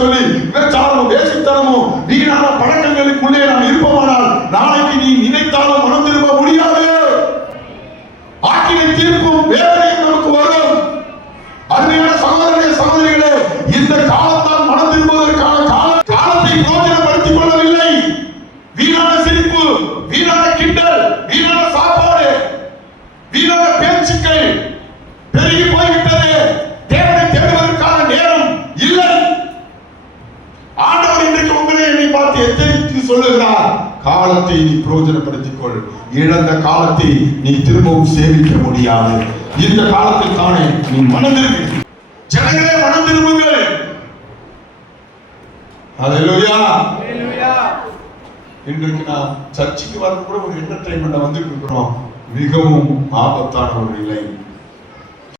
சொல்லி விபச்சாரமும் வேசித்தனமும் வீணான பழக்கங்களுக்குள்ளே நாம் இருப்போமானால் நாளைக்கு நீ நினைத்தாலும் மனம் திரும்ப முடியாது. ஆக்கினை தீர்ப்பும் வேதனையும் நமக்கு வரும். அருமையான சகோதரர்களே சகோதரிகளே, இந்த காலத்தால் மனம் திரும்புவதற்கான காலத்தை பிரயோஜனப்படுத்திக் கொள்ளவில்லை. வீணான சிரிப்பு, வீணான கிண்டல், வீணான சாப்பாடு, வீணான பேச்சுக்கள் பெருகி போய்விட்டது. தேவனை தேடுவதற்கான நேரம் இல்லை. ஆண்டவர் இன்றைக்கு உங்களை என்னை பார்த்து எச்சரித்து சொல்லுகிறார், காலத்தை நீ பிரயோஜனப்படுத்திக் கொள். இழந்த காலத்தை நீ திரும்பவும் சேமிக்க முடியாது. இந்த காலத்தில் தானே நீ மனம் திரும்பு. ஜனங்களே மனம் திரும்புங்கள். ஹல்லேலூயா. இன்றைக்கு நான் சர்ச்சுக்கு வர கூட ஒரு என்டர்டைன்மெண்ட் வந்துட்டு இருக்கிறோம். மிகவும் ஆபத்தான ஒரு நிலை.